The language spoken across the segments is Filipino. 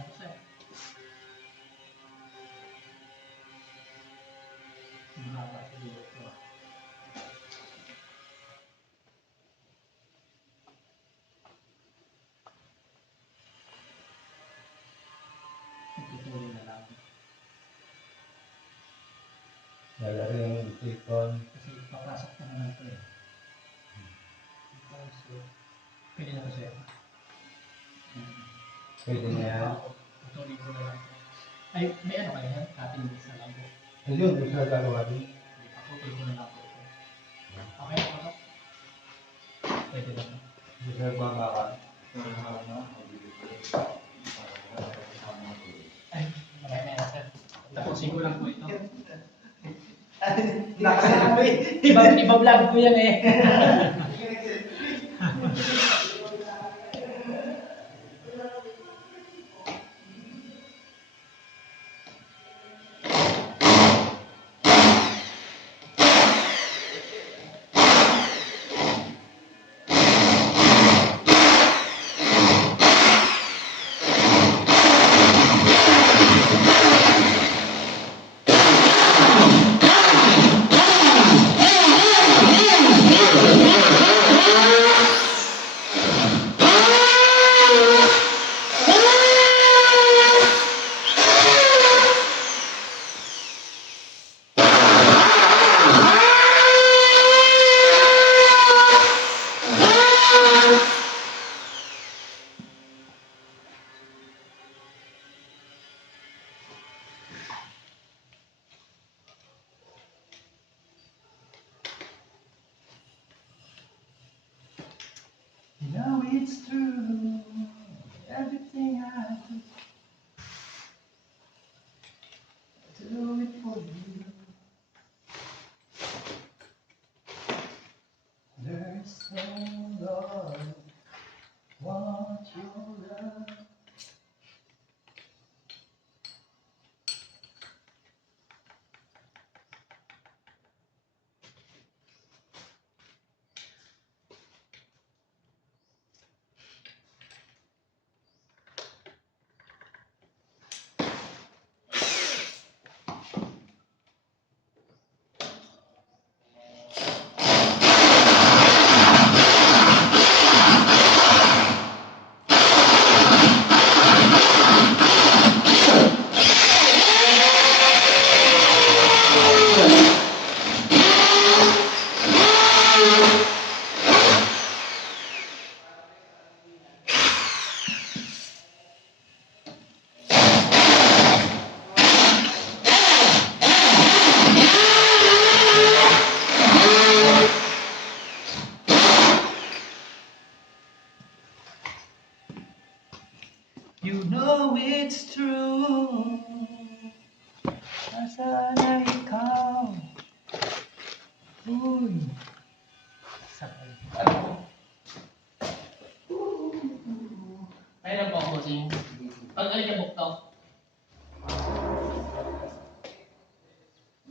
na ito, sir. Mahaba siguro ito. Itutuloy na lang. Lalaki yung sipon. Kasi papasok na naman ito eh. Pwede na ito, sir. Pwede na yan. Tutuloy ko na lang. Ay, may ano kayo yan? Cutting mix na lang po. Ayun, gusto na gagawa din. Patutuloy ko na lang po ito. Okay na po. Pwede na po. Gusto na gagawa. Ay, marami na sir. Tapusin ko lang po ito. Nakasabi. Iba vlog ko yan eh. You know it's true, everything I do it for you. There's no Lord, want your love. You know it's true. Nasaan ikaw? Uy. Sakay. Ayun po ako bossing. Pag alin ka bukto.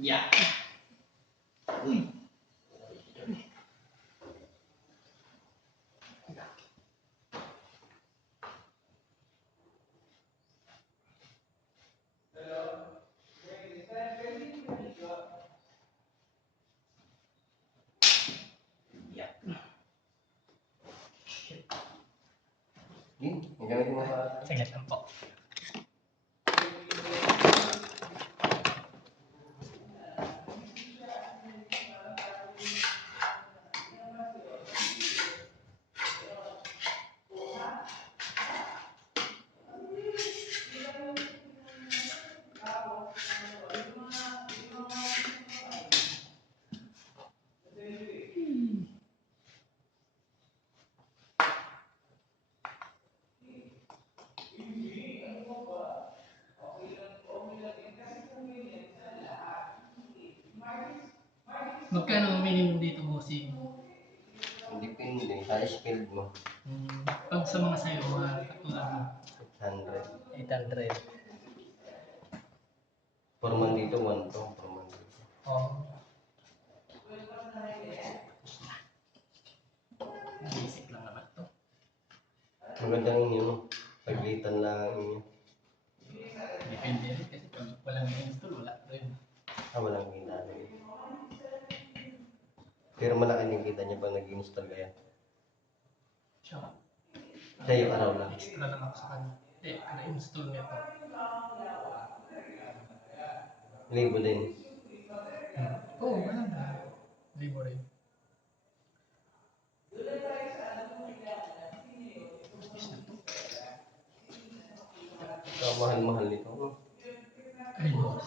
Yeah. Uy. Yeah. Hindi, gamit mo pa. Saglit lang po. Magkano minimum dito bossing? Depende, sa skill mo. Pag sa mga sayo, mga katulad mo. 600. 800. Per month dito, 1 to. Per month dito. Oh. Basic lang naman to. Maganda yung inyo, no? Paglitan lang inyo. Depende rin kasi pag walang install, wala rin. Walang kita. Pero malaki yung kita niya pag nag-install kayo. Siya. Sa'yo, araw lang. Extra lang ako sa kanya. Hindi, na-install niya to. Libo din. Oo, wala na. Libo rin. So, mahal-mahal nito. No? Ay, boss.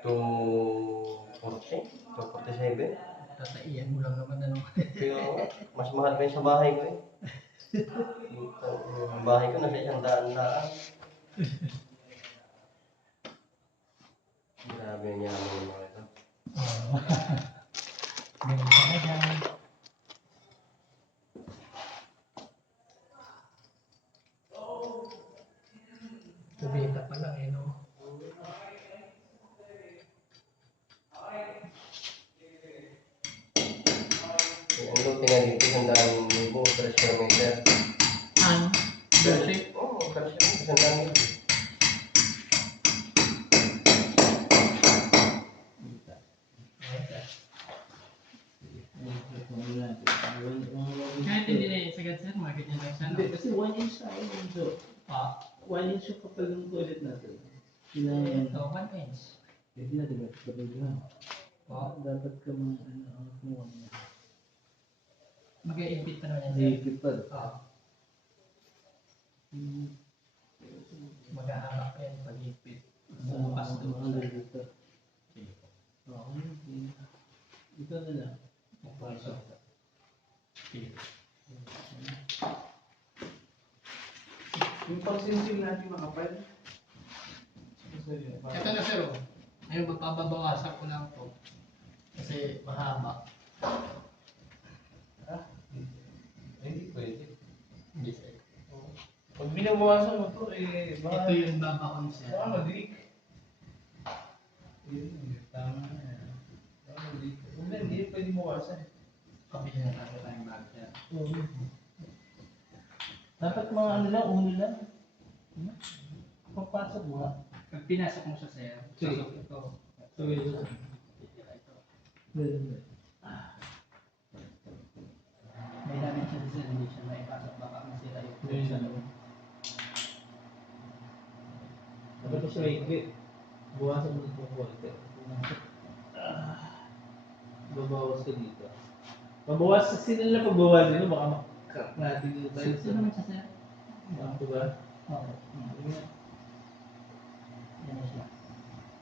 240? 247? Tataiyan mo lang naman ano. Pero mas mahal pa yun sa bahay ko eh. Ang bahay ko nasa 100,000. Grabe yung yaman ng mga ito. Ganun talaga. Kubita pa lang eh, no? Ang luti nga dito, 100,000 per square meter. Ano? Dose? Oo, per square meter, 100,000. Kahit hindi na yung sagad sir, market niya lang siya, no? Hindi, kasi 1 inch tayo nito. 1 inch yung kapal ng toilet natin. Kailangan. Ito, 1 inch. Hindi na, diba? Kapal yun. Dapat ka kumuha niya. Mag-i-impit pa naman yan sir. Hihigit pa. Oo. Mag-ahaba pa yan pag-ipit. Bukas doon. Ang higit pa. Sige po. Oo, hindi. Ito na lang. Magpasok. Sige. Yung pagsinsing natin makapal. Ito na sir, oh. Ngayon magpapabawasan ko lang po. Kasi mahaba. Hindi pwede. Hindi sir. Pag binabawasan mo to, Ito yung babaon sir. mag-leak. Tama na. Baka mag-leak. Hindi pwede bawasan. Kabili na tayo tayong bag sir. Dapat mga ano lang, uno lang. Papasok mo nga. Pag pinasok mo siya sir, Sige. pasok ito. Sige. Titira ito. May damage siya sir, hindi siya maipasok. Baka masira yung Ngayon sa na. loob. Dapat ko siya maiglit. Buwasan mo ito po. Babawas ka dito. Pabawas, sino na pagbawas dito? Baka makak natin dito tayo. Sino naman siya sir? Ito ba? Oo. Yan siya.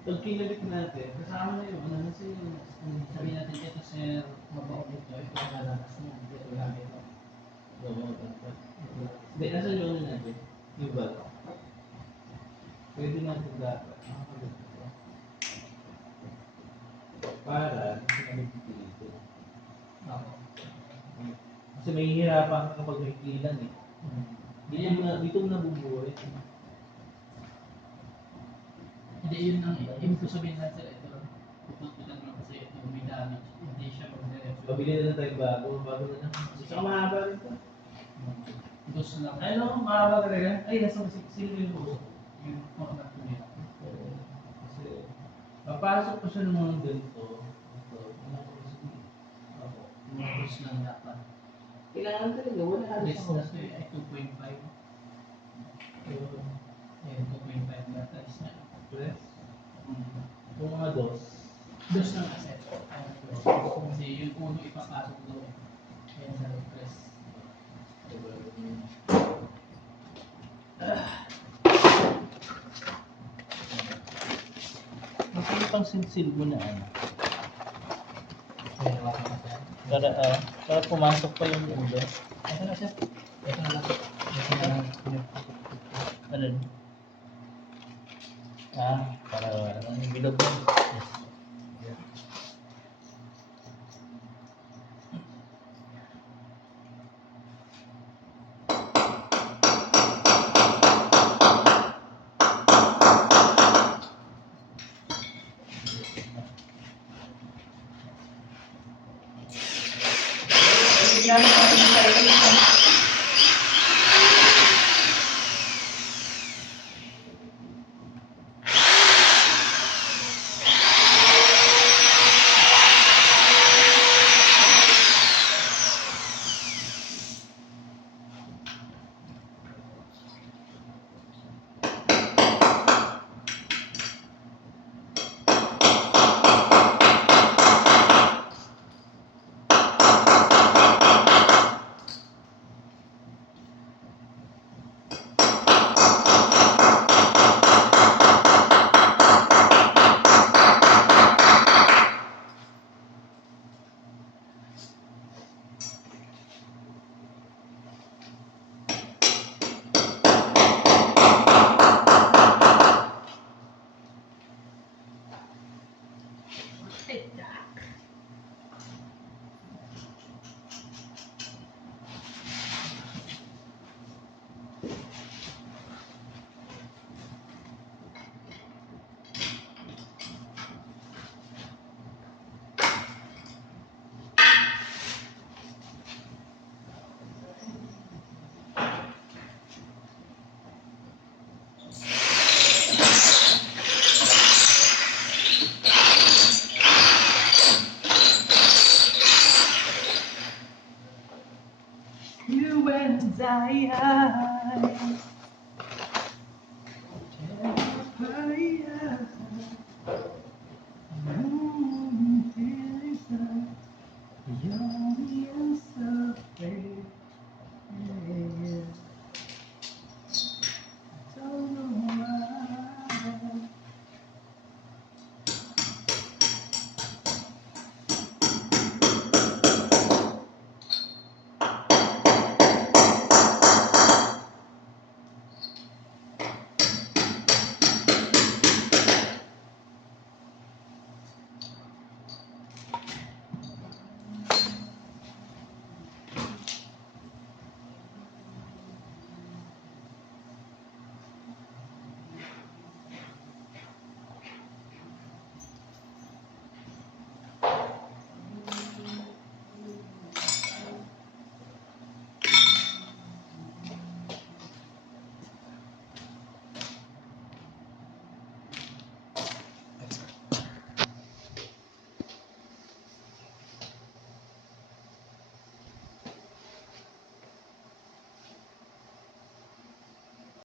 Pag kinabit natin, kasama na yun. Ano na siya yun? Sabihin natin ito sir, mabaon ito. Ito ang lalabas niya. Ito lang ito. Hindi, nasa yung ano natin? Yung bag. Pwede natin dapat. Para, kinabit dito. Oo. Kasi may hihirapan ka kapag may kilan eh. Dito mo nabubuhay. Hindi yun ang ibig ko sabihin na sir. Ito lang. Puputulan lang kasi ito may damage. Hindi siya mag-diretso. Pabili na lang tayo bago na lang. Saka mahaba rin to. Dos lang. Ay no, mahaba talaga. Ay, nasa sino yung puso? Yung format ko nito. Kasi, papasok ko siya ng mga ganito. Ito, Opo. Mga dos lang dapat. kailangan talaga, wala halos This ako. kasi ay 2.5. Ayan, 2.5 na tayo niya. Press. Yung mga dos. Dos lang kasi. Kasi yung uno ipapasok doon. Ayan sa press. Masaya pang sinsil mo na ano. Ayan, wala na siya. Para pumasok pa yung ulo. Ito na siya. Ito na lang. Ito na lang. Ano? Para yung bilog mo. Yes. Ay, ay.